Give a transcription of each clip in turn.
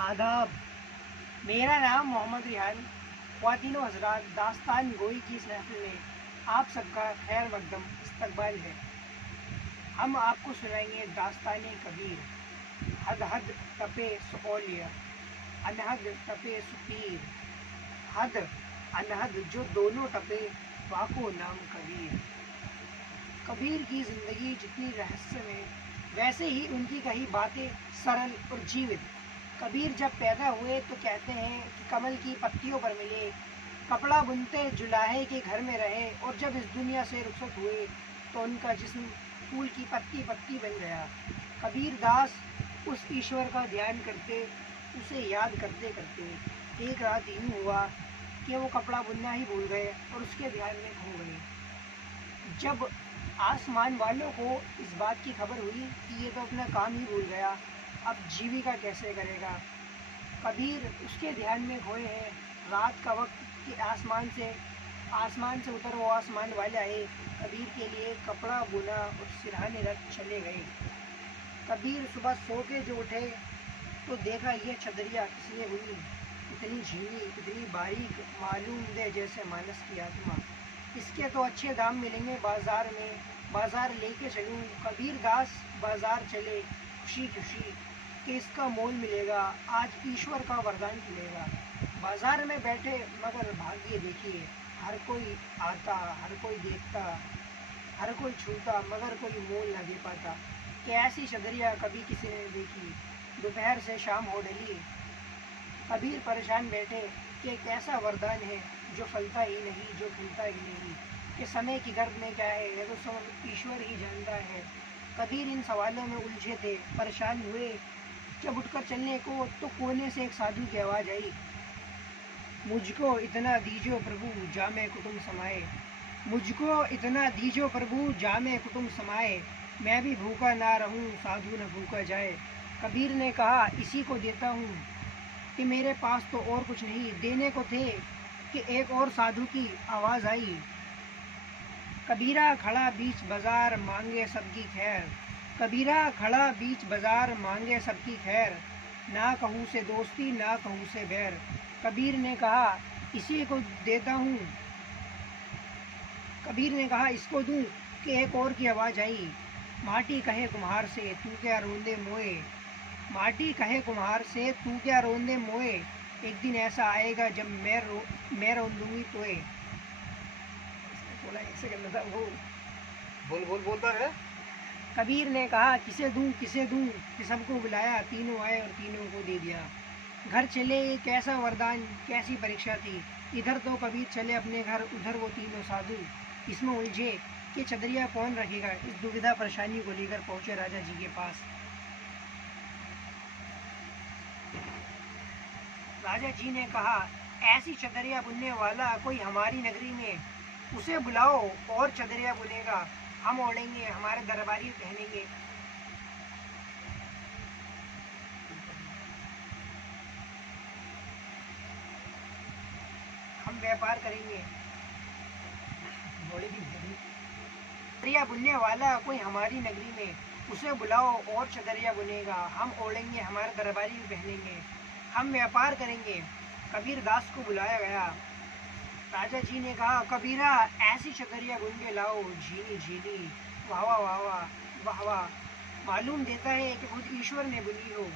आदाब। मेरा नाम मोहम्मद रिहान। ख्वातीनो हज़रात, दास्तान गोई की इस महफिल में आप सबका खैर मकदम इस्तकबाल है। हम आपको सुनाएंगे दास्तान कबीर। हद हद तपे सुओलिया, अनहद तपे सुपीर, हद अनहद जो दोनों टपे वाको नाम कबीर। कबीर की ज़िंदगी जितनी रहस्यमय, वैसे ही उनकी कही बातें सरल और जीवित। कबीर जब पैदा हुए तो कहते हैं कि कमल की पत्तियों पर मिले, कपड़ा बुनते जुलाहे के घर में रहे, और जब इस दुनिया से रुखसत हुए तो उनका जिस्म फूल की पत्ती पत्ती बन गया। कबीर दास उस ईश्वर का ध्यान करते, उसे याद करते करते एक रात यूँ हुआ कि वो कपड़ा बुनना ही भूल गए और उसके ध्यान में खो गए। जब आसमान वालों को इस बात की खबर हुई कि ये तो अपना काम ही भूल गया, अब जीविका कैसे करेगा, कबीर उसके ध्यान में खोए हैं। रात का वक्त कि आसमान से उतर वो आसमान वाले आए, कबीर के लिए कपड़ा बुना और सिरहाने रख चले गए। कबीर सुबह सो के जो उठे तो देखा ये छदरिया किसने बुनी, इतनी झीनी इतनी बारीक, मालूम दे जैसे मानस की आत्मा। इसके तो अच्छे दाम मिलेंगे बाज़ार में, बाज़ार लेके चलूँ। कबीर दास बाज़ार चले खुशी खुशी कि इसका मोल मिलेगा, आज ईश्वर का वरदान मिलेगा। बाज़ार में बैठे मगर भाग्य देखिए, हर कोई आता, हर कोई देखता, हर कोई छूता, मगर कोई मोल न दे पाता कि ऐसी छदरिया कभी किसी ने देखी। दोपहर से शाम हो डली, कबीर परेशान बैठे कि एक ऐसा वरदान है जो फलता ही नहीं, जो खिलता ही नहीं, कि समय की गर्द में क्या है, ये तो सब ईश्वर ही जानता है। कबीर इन सवालों में उलझे थे, परेशान हुए। जब उठकर चलने को तो कोने से एक साधु की आवाज़ आई, मुझको इतना दीजो प्रभु जामे कुटुम समाए, मुझको इतना दीजो प्रभु जामे कुटुम समाए, मैं भी भूखा ना रहूं साधु न भूखा जाए। कबीर ने कहा इसी को देता हूँ कि मेरे पास तो और कुछ नहीं देने को थे, कि एक और साधु की आवाज़ आई, कबीरा खड़ा बीच बाजार मांगे सबकी खैर, कबीरा खड़ा बीच बाजार मांगे सबकी खैर, ना कहूँ से दोस्ती ना कहूँ से बैर। कबीर ने कहा इसी को देता हूँ, कबीर ने कहा इसको दूँ कि एक और की आवाज़ आई, माटी कहे कुम्हार से तू क्या रोंदे मोए, माटी कहे कुम्हार से तू क्या रोंदे मोए, एक दिन ऐसा आएगा जब मैं रोन दूंगी तोए। थोड़ा ऐसे करना था वो। बोलता है। कबीर ने कहा किसे दूं कि सबको बुलाया, तीनों आए और तीनों को दे दिया। घर चले एक ऐसा वरदान, कैसी परीक्षा थी। इधर तो कबीर चले अपने घर, उधर वो तीनों साधु इसमें उलझे कि छदरिया कौन रखेगा। इस दुविधा परेशानी को लेकर पहुंचे राजा जी के पास। राजा जी ने कहा ऐसी छदरिया बुनने वाला कोई हमारी नगरी में, उसे बुलाओ और छदरिया बुनेगा, हम ओढ़ेंगे, हमारे दरबारी पहनेंगे, हम व्यापार करेंगे। छदरिया बुनने वाला कोई हमारी नगरी में, उसे बुलाओ और छदरिया बुनेगा, हम ओढ़ेंगे, हमारे दरबारी पहनेंगे, हम व्यापार करेंगे। कबीर दास को बुलाया गया। राजा जी ने कहा कबीरा ऐसी छतरिया बुन के लाओ, झीनी झीनी, वाह वाह वाह वाह वाह वाह, मालूम देता है कि खुद ईश्वर ने बुनी हो।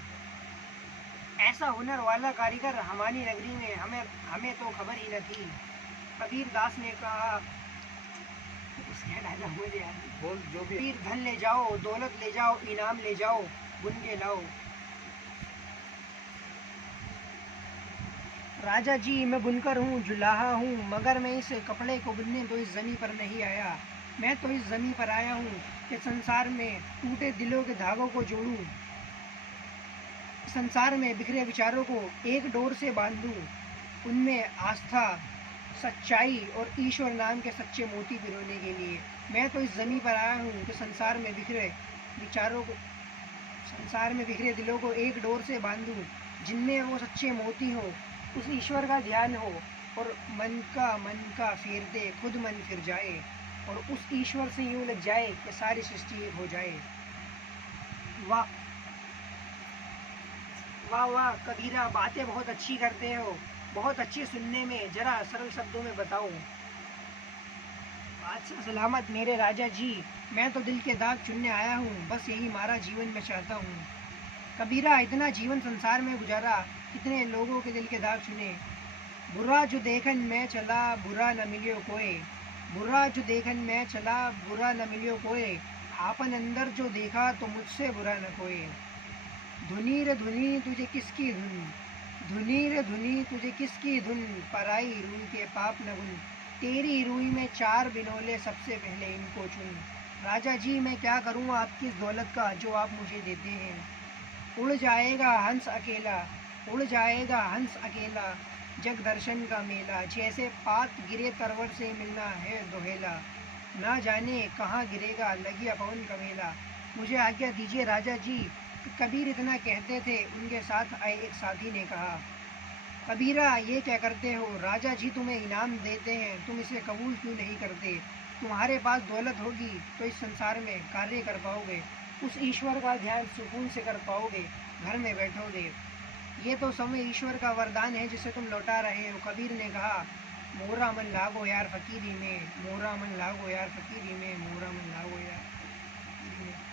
ऐसा हुनर वाला कारीगर हमारी नगरी में हमें तो खबर ही न थी। कबीर दास ने कहा उसके राजा मुझे बोल जो भी। कबीर धन ले जाओ, दौलत ले जाओ, इनाम ले जाओ, बुन के लाओ। राजा जी मैं बुनकर हूँ, जुलाहा हूँ, मगर मैं इस कपड़े को बुनने तो इस ज़मीं पर नहीं आया। मैं तो इस ज़मीं पर आया हूँ कि संसार में टूटे दिलों के धागों को जोड़ूँ, संसार में बिखरे विचारों को एक डोर से बांधूँ, उनमें आस्था, सच्चाई और ईश्वर नाम के सच्चे मोती पिरोने के लिए। मैं तो इस ज़मीं पर आया हूँ कि संसार में बिखरे दिलों को एक डोर से बांधूँ, जिनमें वो सच्चे मोती हो, उस ईश्वर का ध्यान हो, और मन का फेर दे खुद मन फिर जाए, और उस ईश्वर से यूँ लग जाए कि सारी सृष्टि एक हो जाए। वाह। वाह वाह कबीरा, बातें बहुत अच्छी करते हो, बहुत अच्छी सुनने में, जरा सरल शब्दों में बताओ। बादशाह सलामत मेरे राजा जी, मैं तो दिल के दाग चुनने आया हूँ, बस यही हमारा जीवन में चाहता हूँ। कबीरा, इतना जीवन संसार में गुजारा, कितने लोगों के दिल के दाग चुने। बुरा जो देखन मैं चला, बुरा न मिलियो कोई। बुरा जो देखन मैं चला, बुरा न मिलियो कोई। आपन अंदर जो देखा तो मुझसे बुरा न कोई। धुनी रे धुनी तुझे किसकी धुन, धुनी रे धुनी तुझे किसकी धुन, पराई रूई के पाप न गुन। तेरी रूई में चार बिनोले, सबसे पहले इनको चुन। राजा जी, मैं क्या करूँ आपकी इस दौलत का जो आप मुझे देते हैं। उड़ जाएगा हंस अकेला, उड़ जाएगा हंस अकेला, जग दर्शन का मेला। जैसे पात गिरे तरवर से मिलना है दोहेला, ना जाने कहाँ गिरेगा लगिया पवन का मेला। मुझे आज्ञा दीजिए राजा जी। कबीर इतना कहते थे, उनके साथ आए एक साथी ने कहा, कबीरा ये क्या करते हो, राजा जी तुम्हें इनाम देते हैं, तुम इसे कबूल क्यों नहीं करते। तुम्हारे पास दौलत होगी तो इस संसार में कार्य कर पाओगे, उस ईश्वर का ध्यान सुकून से कर पाओगे, घर में बैठोगे। ये तो समय ईश्वर का वरदान है जिसे तुम लौटा रहे हो। कबीर ने कहा, मोरा मन लागो यार फकीरी में, मोरा मन लागो यार फकीरी में, मोरा मन लागो यार फकीरी में।